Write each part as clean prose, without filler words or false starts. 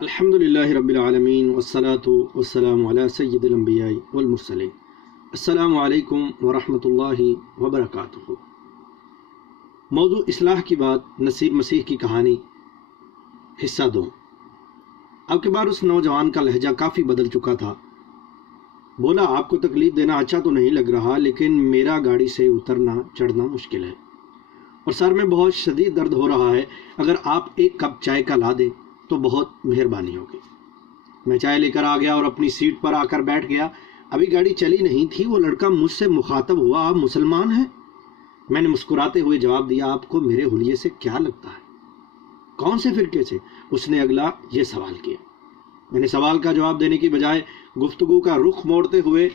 الحمدللہ رب العالمین والصلاة والسلام علی سید الانبیاء والمرسلین۔ السلام علیکم ورحمۃ اللہ وبرکاتہ۔ موضوع اصلاح کی بات، نصیر مسیح کی کہانی، حصہ 2۔ اب کے بار اس نوجوان کا لہجہ کافی بدل چکا تھا۔ بولا، آپ کو تکلیف دینا اچھا تو نہیں لگ رہا، لیکن میرا گاڑی سے اترنا چڑھنا مشکل ہے اور سر میں بہت شدید درد ہو رہا ہے۔ اگر آپ ایک کپ چائے کا لا دیں تو بہت مہربانی ہوگی۔ میں چائے لے کر آ گیا اور اپنی سیٹ پر آ کر بیٹھ گیا۔ ابھی گاڑی چلی نہیں تھی، وہ لڑکا مجھ سے مخاطب ہوا، آپ مسلمان ہیں؟ میں نے مسکراتے ہوئے جواب دیا، آپ کو میرے حلیے سے کیا لگتا ہے؟ کون سے فرقے سے؟ اس نے اگلا یہ سوال کیا۔ میں نے سوال کا جواب دینے کی بجائے گفتگو کا رخ موڑتے ہوئے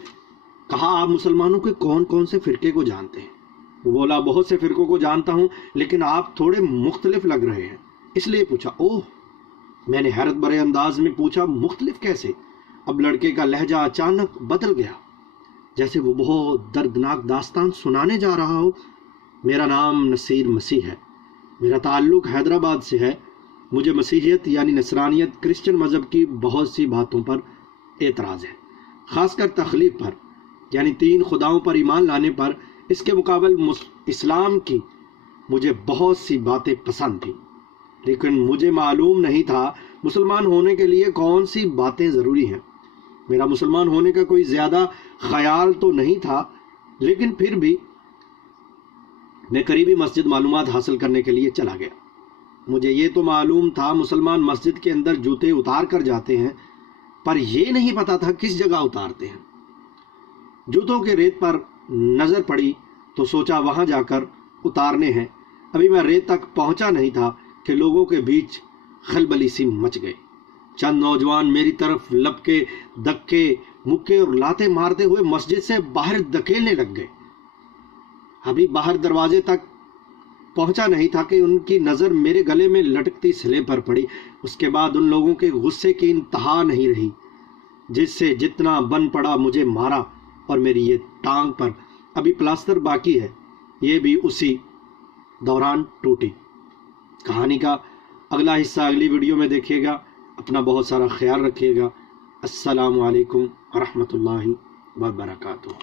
کہا، آپ مسلمانوں کے کون کون سے فرقے کو جانتے ہیں؟ وہ بولا، بہت سے فرقوں کو جانتا ہوں، لیکن آپ تھوڑے مختلف لگ رہے ہیں، اس لیے پوچھا۔ اوہ! میں نے حیرت بھرے انداز میں پوچھا، مختلف کیسے؟ اب لڑکے کا لہجہ اچانک بدل گیا، جیسے وہ بہت دردناک داستان سنانے جا رہا ہو۔ میرا نام نصیر مسیح ہے، میرا تعلق حیدرآباد سے ہے۔ مجھے مسیحیت یعنی نصرانیت، کرسچن مذہب کی بہت سی باتوں پر اعتراض ہے، خاص کر تخلیق پر، یعنی 3 خداؤں پر ایمان لانے پر۔ اس کے مقابل اسلام کی مجھے بہت سی باتیں پسند تھیں، لیکن مجھے معلوم نہیں تھا مسلمان ہونے کے لیے کون سی باتیں ضروری ہیں۔ میرا مسلمان ہونے کا کوئی زیادہ خیال تو نہیں تھا، لیکن پھر بھی میں قریبی مسجد معلومات حاصل کرنے کے لیے چلا گیا۔ مجھے یہ تو معلوم تھا مسلمان مسجد کے اندر جوتے اتار کر جاتے ہیں، پر یہ نہیں پتا تھا کس جگہ اتارتے ہیں۔ جوتوں کے ریت پر نظر پڑی تو سوچا وہاں جا کر اتارنے ہیں۔ ابھی میں ریت تک پہنچا نہیں تھا کہ لوگوں کے بیچ خلبلی سی مچ گئی۔ چند نوجوان میری طرف لپکے، دکے، مکے اور لاتے مارتے ہوئے مسجد سے باہر دھکیلنے لگ گئے۔ ابھی باہر دروازے تک پہنچا نہیں تھا کہ ان کی نظر میرے گلے میں لٹکتی سلے پر پڑی۔ اس کے بعد ان لوگوں کے غصے کی انتہا نہیں رہی، جس سے جتنا بن پڑا مجھے مارا، اور میری یہ ٹانگ پر ابھی پلاسٹر باقی ہے، یہ بھی اسی دوران ٹوٹی۔ کہانی کا اگلا حصہ اگلی ویڈیو میں دیکھیے گا۔ اپنا بہت سارا خیال رکھیے گا۔ السلام علیکم ورحمۃ اللہ وبرکاتہ۔